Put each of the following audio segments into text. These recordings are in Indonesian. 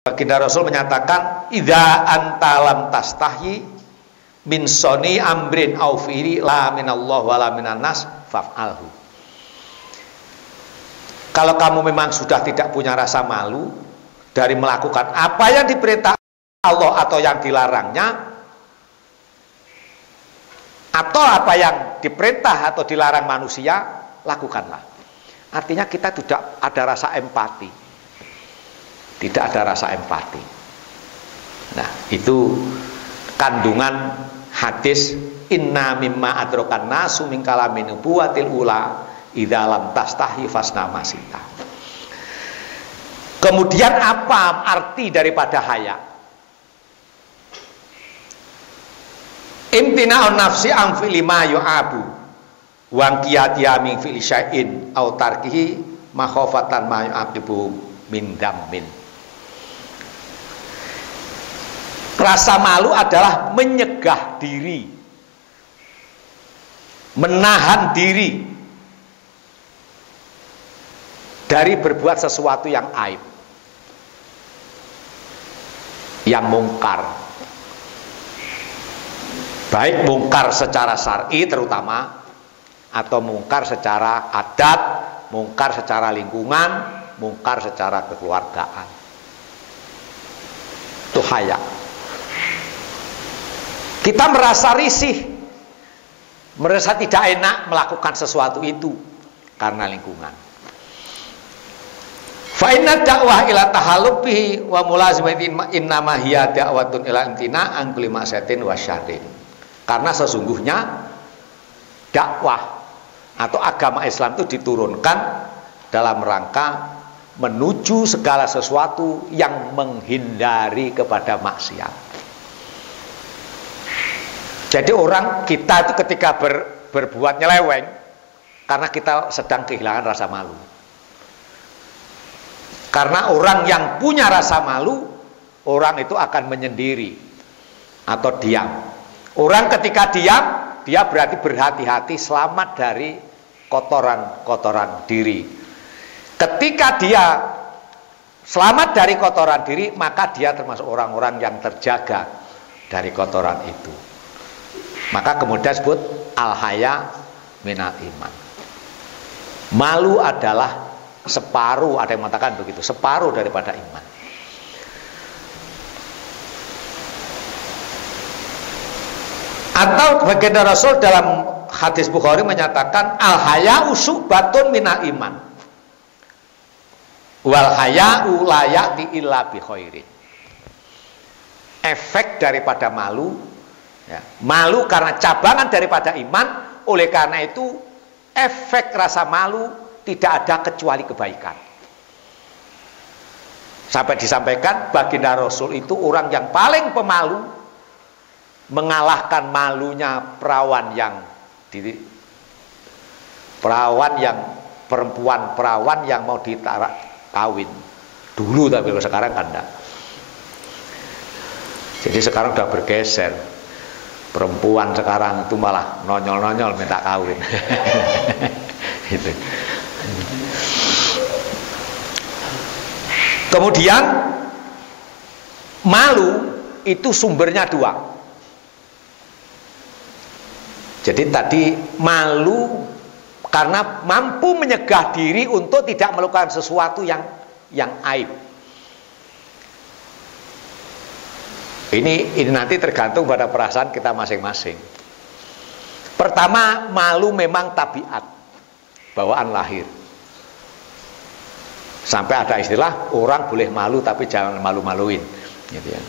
Baginda Rasul menyatakan, idza anta lam tastahi min soni amrin au fi'li la minallah wala minan nas faf'alhu. Kalau kamu memang sudah tidak punya rasa malu dari melakukan apa yang diperintah Allah atau yang dilarangnya, atau apa yang diperintah atau dilarang manusia, lakukanlah. Artinya kita tidak ada rasa empati. Tidak ada rasa empati. Nah, itu kandungan hadis inna mimma adrokan nasu min kalamin nubuwatil ula idza lam tastahi fasna masita. Kemudian apa arti daripada haya? Imtina'un nafsi an fi'li ma yu'abu wa qiyatiha min fi'li syai'in au tarkihi makhafatan ma yu'aqibu min dammin. Rasa malu adalah menyegah diri, menahan diri dari berbuat sesuatu yang aib, yang mungkar. Baik mungkar secara syar'i terutama, atau mungkar secara adat, mungkar secara lingkungan, mungkar secara kekeluargaan. Itu haya. Kita merasa risih, merasa tidak enak melakukan sesuatu itu karena lingkungan. Fa inna da'wah ila tahallubihi wa mulazimatin innama hiya da'watun ila intina an kulli ma'siyatin wa syarrin. Karena sesungguhnya dakwah atau agama Islam itu diturunkan dalam rangka menuju segala sesuatu yang menghindari kepada maksiat. Jadi kita itu ketika berbuat nyeleweng karena kita sedang kehilangan rasa malu. Karena orang yang punya rasa malu, orang itu akan menyendiri atau diam. Orang ketika diam, dia berarti berhati-hati selamat dari kotoran-kotoran diri. Ketika dia selamat dari kotoran diri, maka dia termasuk orang-orang yang terjaga dari kotoran itu. Maka kemudian disebut al-haya minal iman. Malu adalah separuh, ada yang mengatakan begitu, separuh daripada iman. Atau baginda Rasul dalam hadis Bukhari menyatakan al-haya usubatun minal iman. Wal haya'u la ya'ti illa bi khairin. Efek daripada malu, ya, malu karena cabangan daripada iman. Oleh karena itu efek rasa malu tidak ada kecuali kebaikan. Sampai disampaikan baginda Rasul itu orang yang paling pemalu, mengalahkan malunya perawan yang perempuan yang mau ditarak kawin dulu, tapi sekarang kan enggak. Jadi sekarang udah bergeser. Perempuan sekarang itu malah nonyol-nonyol minta kawin. Gitu. Kemudian malu itu sumbernya dua. Jadi tadi malu karena mampu menyegah diri untuk tidak melakukan sesuatu yang aib. Ini nanti tergantung pada perasaan kita masing-masing. Pertama, malu memang tabiat, bawaan lahir. Sampai ada istilah orang boleh malu tapi jangan malu-maluin, gitu ya.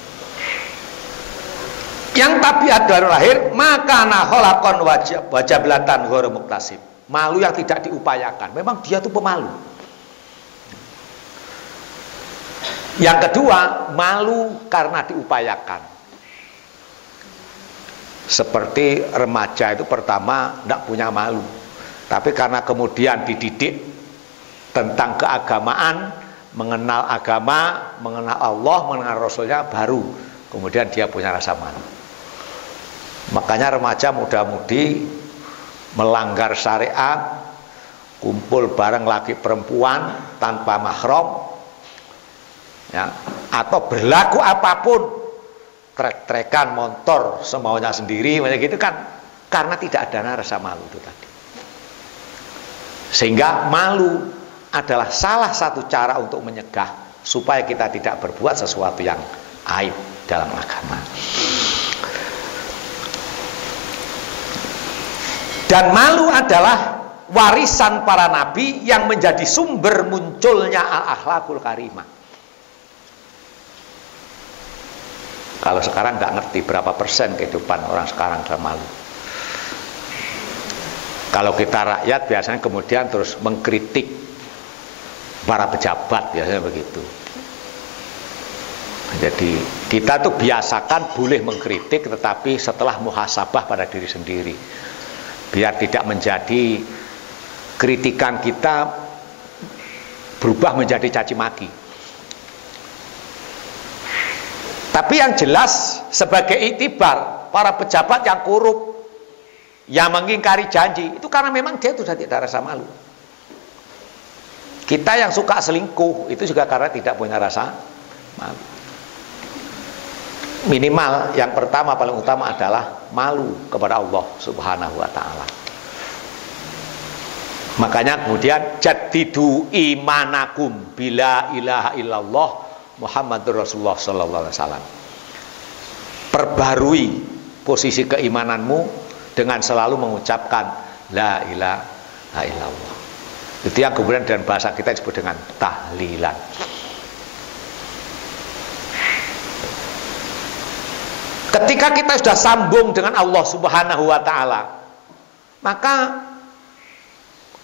Yang tabiat dari lahir, maka nakholakon wajablatan ghairu muktasib. Malu yang tidak diupayakan. Memang dia itu pemalu. Yang kedua, malu karena diupayakan. Seperti remaja itu pertama tidak punya malu. Tapi karena kemudian dididik tentang keagamaan, mengenal agama, mengenal Allah, mengenal Rasulnya, baru kemudian dia punya rasa malu. Makanya remaja muda-mudi melanggar syariat, kumpul bareng laki perempuan tanpa mahram, ya, atau berlaku apapun, trek-trekan motor semaunya sendiri, gitu kan, karena tidak ada rasa malu itu tadi. Sehingga malu adalah salah satu cara untuk menyegah supaya kita tidak berbuat sesuatu yang aib dalam agama. Dan malu adalah warisan para nabi yang menjadi sumber munculnya al-akhlakul karimah. Kalau sekarang nggak ngerti berapa persen kehidupan orang sekarang dalam malu. Kalau kita rakyat biasanya kemudian terus mengkritik para pejabat, biasanya begitu. Jadi kita tuh biasakan boleh mengkritik, tetapi setelah muhasabah pada diri sendiri, biar tidak menjadi kritikan kita berubah menjadi caci maki. Tapi yang jelas sebagai iktibar, para pejabat yang korup, yang mengingkari janji, itu karena memang dia sudah tidak rasa malu. Kita yang suka selingkuh, itu juga karena tidak punya rasa malu. Minimal yang pertama paling utama adalah malu kepada Allah Subhanahu wa ta'ala. Makanya kemudian jaddidu imanakum bila ilaha illallah Muhammadur Rasulullah sallallahu alaihi wasallam. Perbarui posisi keimananmu dengan selalu mengucapkan la ilaha illallah. Itu yang kemudian dalam bahasa kita disebut dengan tahlilan. Ketika kita sudah sambung dengan Allah Subhanahu wa ta'ala, maka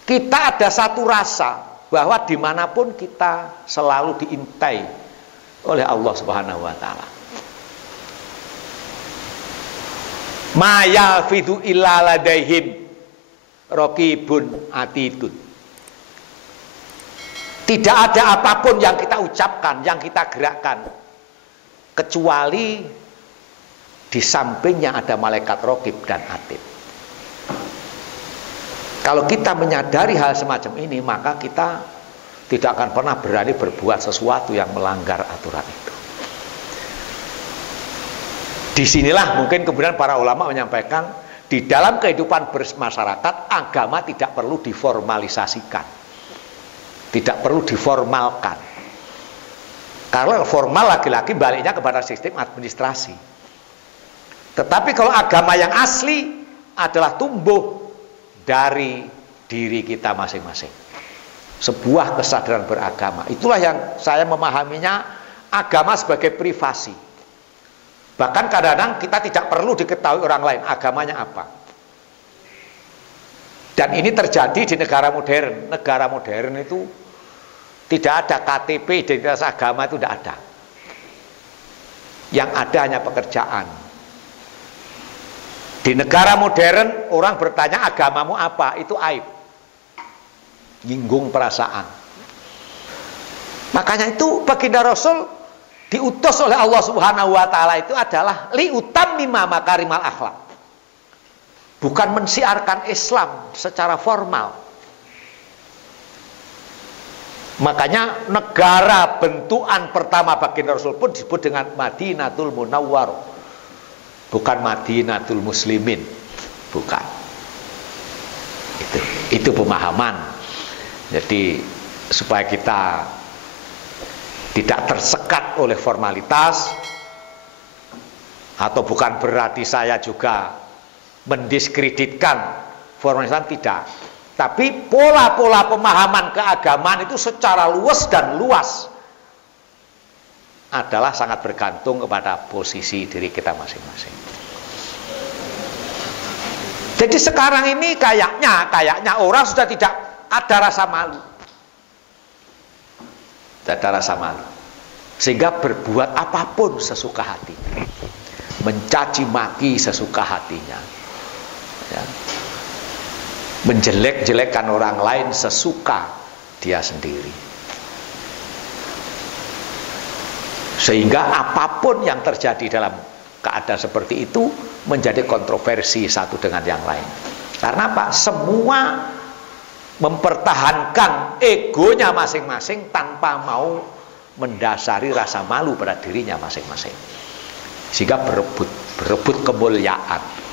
kita ada satu rasa bahwa dimanapun kita selalu diintai oleh Allah Subhanahu wa ta'ala. Ma yalfidhu illa ladaihim raqibun atidun. Tidak ada apapun yang kita ucapkan, yang kita gerakkan, kecuali di sampingnya ada malaikat raqib dan atid. Kalau kita menyadari hal semacam ini, maka kita tidak akan pernah berani berbuat sesuatu yang melanggar aturan itu. Disinilah mungkin kemudian para ulama menyampaikan, di dalam kehidupan bermasyarakat, agama tidak perlu diformalisasikan, tidak perlu diformalkan. Karena formal lagi-lagi baliknya kepada sistem administrasi. Tetapi kalau agama yang asli adalah tumbuh dari diri kita masing-masing, sebuah kesadaran beragama. Itulah yang saya memahaminya agama sebagai privasi. Bahkan kadang-kadang kita tidak perlu diketahui orang lain agamanya apa. Dan ini terjadi di negara modern. Negara modern itu tidak ada KTP identitas agama, itu tidak ada. Yang ada hanya pekerjaan. Di negara modern orang bertanya agamamu apa, itu aib, nyinggung perasaan. Makanya itu baginda Rasul diutus oleh Allah Subhanahu wa ta'ala itu adalah liutammima makarimal akhlak, bukan mensiarkan Islam secara formal. Makanya negara bentukan pertama baginda Rasul pun disebut dengan Madinatul Munawwarah, bukan Madinatul Muslimin, bukan. Itu pemahaman. Jadi supaya kita tidak tersekat oleh formalitas, atau bukan berarti saya juga mendiskreditkan formalitas, tidak. Tapi pola-pola pemahaman keagamaan itu secara luas dan luas adalah sangat bergantung kepada posisi diri kita masing-masing. Jadi sekarang ini kayaknya orang sudah tidak ada rasa malu. Tidak ada rasa malu. Sehingga berbuat apapun sesuka hatinya. Mencaci maki sesuka hatinya. Ya. Menjelek-jelekkan orang lain sesuka dia sendiri. Sehingga apapun yang terjadi dalam keadaan seperti itu menjadi kontroversi satu dengan yang lain. Karena apa? Semua mempertahankan egonya masing-masing tanpa mau mendasari rasa malu pada dirinya masing-masing. Sehingga berebut kemuliaan.